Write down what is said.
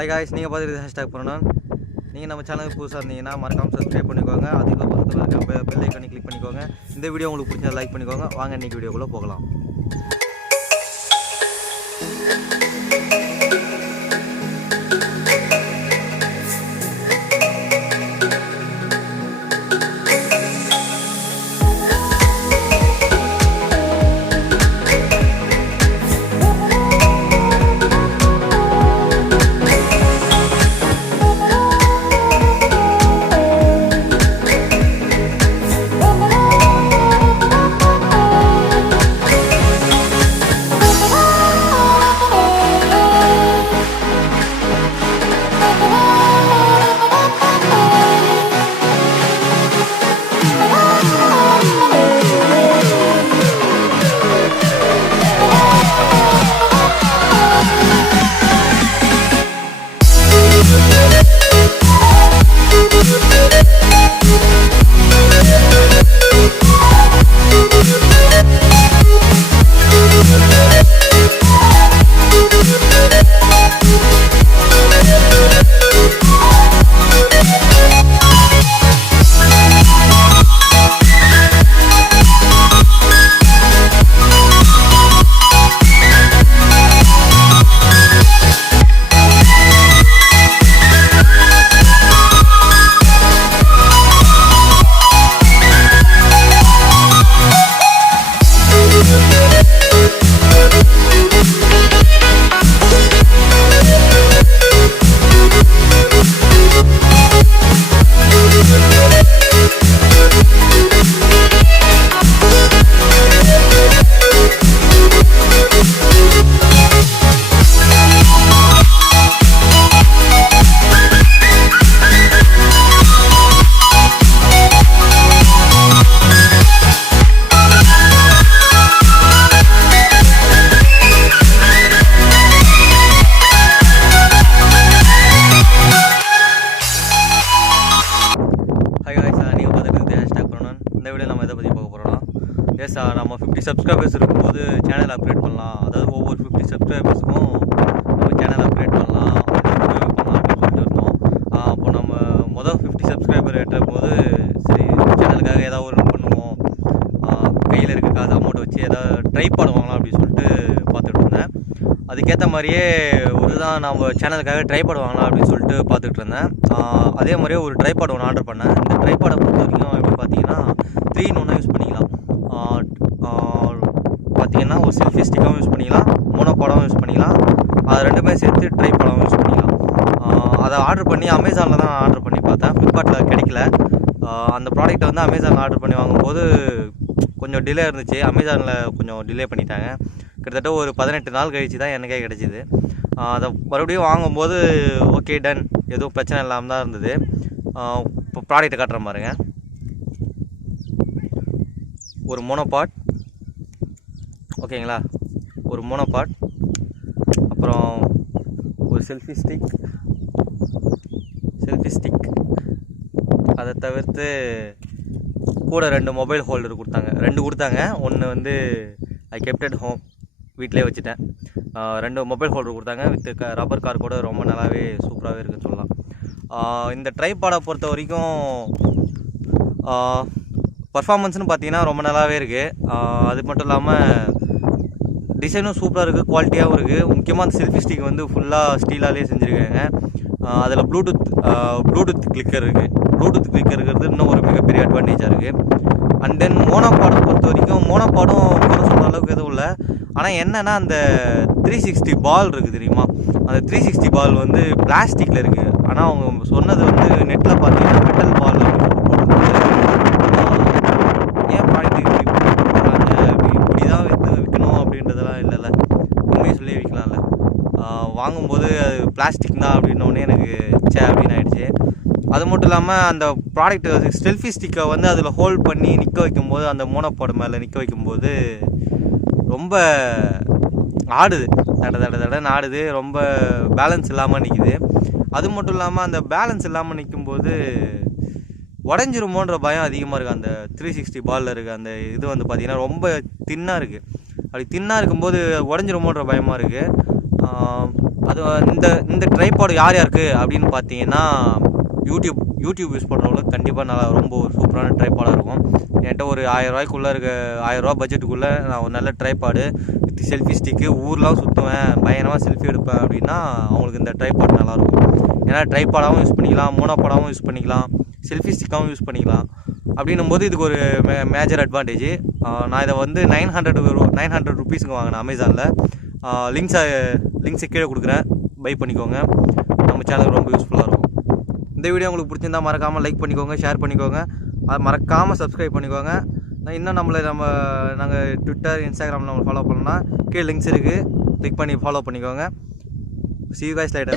Hi guys, நீங்கள் பார்த்துட்டு hashtag Parkunan. நீங்கள் நம்ம சேனலுக்கு புதுசாக இருந்தீங்கன்னா மறக்காம சப்ஸ்கிரைப் பண்ணிக்கோங்க. அதுக்கு பக்கத்தில் இருக்க பெல் ஐக்கானை கிளிக் பண்ணிக்கோங்க. இந்த வீடியோ உங்களுக்கு பிடிச்சா லைக் பண்ணிக்கோங்க. வாங்க இன்னைக்கு வீடியோக்குள்ளே போகலாம். இந்த வீடியோ நம்ம எதை பற்றி பார்க்க போகிறோம்னா நம்ம 50 சப்ஸ்கிரைபர்ஸ் இருக்கும்போது சேனல் அப்கிரேட் பண்ணலாம். அதாவது ஒவ்வொரு 50 சப்ஸ்கிரைபர்ஸுக்கும் நம்ம சேனல் அப்கிரேட் பண்ணலாம் அப்படின்னு சொல்லிட்டு இருந்தோம். அப்போ நம்ம மொதல் 50 சப்ஸ்கிரைபர் ஏற்றும் போது சரி சேனலுக்காக ஏதாவது ஒரு பண்ணுவோம், கையில் இருக்க காசு அமௌண்ட் வச்சு ஏதாவது ட்ரை பண்ணுவாங்களாம் அப்படின்னு சொல்லிட்டு பார்த்துட்டு இருந்தேன். அதுக்கேற்ற மாதிரியே தான் நம்ம சேனலுக்காக ட்ரைபாட் வாங்கலாம் அப்படின்னு சொல்லிட்டு பார்த்துட்டு இருந்தேன். அதே மாதிரியே ஒரு ட்ரைபாட் ஒன்று ஆர்டர் பண்ணேன். இந்த ட்ரைபாடை பொறுத்த வரைக்கும் எப்படி பார்த்தீங்கன்னா 3 in 1 யூஸ் பண்ணிக்கலாம். பார்த்தீங்கன்னா ஒரு செல்ஃபி ஸ்டிக்காகவும் யூஸ் பண்ணிக்கலாம், மோனோபாடாகவும் யூஸ் பண்ணிக்கலாம், அது ரெண்டுமே சேர்த்து ட்ரைபாடாகவும் யூஸ் பண்ணிக்கலாம். அதை ஆர்டர் பண்ணி அமேசானில் தான் ஆர்டர் பண்ணி பார்த்தேன். ஃப்ளிப்கார்ட்டில் கிடைக்கல. அந்த ப்ராடக்ட்டை வந்து அமேசானில் ஆர்டர் பண்ணி வாங்கும்போது கொஞ்சம் டிலே இருந்துச்சு. அமேசானில் கொஞ்சம் டிலே பண்ணிட்டாங்க. கிட்டத்தட்ட ஒரு 18 நாள் கழிச்சு தான் எனக்கே கிடச்சிது. அதை மறுபடியும் வாங்கும்போது ஓகே டன், எதுவும் பிரச்சனை இல்லாமல் தான் இருந்தது. இப்போ ப்ராடக்ட்டை காட்டுறேன் பாருங்க. ஒரு மோனோபாட், ஓகேங்களா, ஒரு மோனோபாட், அப்புறம் ஒரு செல்ஃபி ஸ்டிக், அதை தவிர்த்து கூட 2 மொபைல் ஹோல்டர் கொடுத்தாங்க. 2 கொடுத்தாங்க. ஒன்று வந்து ஐ கெப்ட் அட் ஹோம், வீட்டிலே வச்சுட்டேன். 2 மொபைல் ஹோல்டர் கொடுத்தாங்க வித் ரப்பர் கார் கூட. ரொம்ப நல்லாவே சூப்பராகவே இருக்குன்னு சொல்லலாம். இந்த ட்ரைபாடை பொறுத்த வரைக்கும் பர்ஃபார்மன்ஸ்னு பார்த்தீங்கன்னா ரொம்ப நல்லாவே இருக்குது. அது மட்டும் இல்லாமல் டிசைனும் சூப்பராக இருக்குது, குவாலிட்டியாகவும் இருக்குது. முக்கியமாக அந்த செல்ஃபி ஸ்டிக் வந்து ஃபுல்லாக ஸ்டீலாலே செஞ்சுருக்காங்க. அதில் ப்ளூடூத் கிளிக்கர் இருக்குது. ப்ளூடூத் கிளிக்கர் இருக்கிறது இன்னும் ஒரு மிகப்பெரிய அட்வான்டேஜாக இருக்குது. அண்ட் தென் மோனோபாடை பொறுத்த வரைக்கும் மோனோபாடும் குறை சொல்கிற அளவுக்கு எதுவும் இல்லை. ஆனால் என்னென்னா அந்த 360 பால் இருக்குது தெரியுமா, அந்த 360 பால் வந்து பிளாஸ்டிக்கில் இருக்குது. ஆனால் அவங்க சொன்னது வந்து நெட்டில் பார்த்தீங்கன்னா மெட்டல் பால் ஏன் ப்ராடக்ட் இப்படி தான் விற்கணும் அப்படின்றதெல்லாம் இல்லைல்ல, உண்மையை சொல்லி விற்கலாம்ல. வாங்கும்போது அது பிளாஸ்டிக் தான் அப்படின்னோடனே எனக்கு அப்படின்னு ஆகிடுச்சு. அது மட்டும் இல்லாமல் அந்த ப்ராடக்ட் செல்ஃபி ஸ்டிக்கை வந்து அதில் ஹோல்ட் பண்ணி நிற்க வைக்கும்போது, அந்த மோனோபாட் மேலே நிற்க வைக்கும்போது ரொம்ப ஆடுது, தடன்னு ஆடுது. ரொம்ப பேலன்ஸ் இல்லாமல் நிற்கிது. அது மட்டும் இல்லாமல் அந்த பேலன்ஸ் இல்லாமல் நிற்கும்போது உடஞ்சிருமோன்ற பயம் அதிகமாக இருக்குது. அந்த 360 பாலில் இருக்க அந்த இது வந்து பார்த்திங்கன்னா ரொம்ப தின்னாக இருக்குது. அப்படி தின்னாக இருக்கும்போது உடஞ்சிருமோன்ற பயமாக இருக்குது. அது இந்த ட்ரைபாட் யார் யாருக்கு அப்படின்னு பார்த்தீங்கன்னா யூடியூப் யூஸ் பண்ணுறவங்களுக்கு கண்டிப்பாக நல்லா ரொம்ப ஒரு சூப்பரான ட்ரைபாடாக இருக்கும். என்கிட்ட ஒரு 1000 ரூபாய்க்குள்ளே இருக்க 1000 ரூபா பட்ஜெட்டுக்குள்ளே நான் ஒரு நல்ல ட்ரைபாடு வித் செல்ஃபி ஸ்டிக்கு ஊர்லாம் சுற்றுவேன், பயங்கரமாக செல்ஃபி எடுப்பேன் அப்படின்னா அவங்களுக்கு இந்த ட்ரைபாட் நல்லாயிருக்கும். ஏன்னா ட்ரைபாடாகவும் யூஸ் பண்ணிக்கலாம், மோனோபாடாகவும் யூஸ் பண்ணிக்கலாம், செல்ஃபி ஸ்டிக்காகவும் யூஸ் பண்ணிக்கலாம். அப்படின்னும் போது இதுக்கு ஒரு மேஜர் அட்வான்டேஜ். நான் இதை வந்து 900 ருபீஸுக்கு வாங்கினேன் அமேசானில். லிங்க்ஸை கீழே கொடுக்குறேன், பை பண்ணிக்கோங்க. நம்ம சேனலுக்கு ரொம்ப யூஸ்ஃபுல்லாக இருக்கும். இந்த வீடியோ உங்களுக்கு பிடிச்சிருந்தா மறக்காமல் லைக் பண்ணிக்கோங்க, ஷேர் பண்ணிக்கோங்க, அது மறக்காமல் சப்ஸ்கிரைப் பண்ணிக்கோங்க. இன்னும் நாங்கள் ட்விட்டர், இன்ஸ்டாகிராமில் நம்ம ஃபாலோ பண்ணோம்னா கீழே லிங்க்ஸ் இருக்குது, கிளிக் பண்ணி ஃபாலோ பண்ணிக்கோங்க. See you guys later.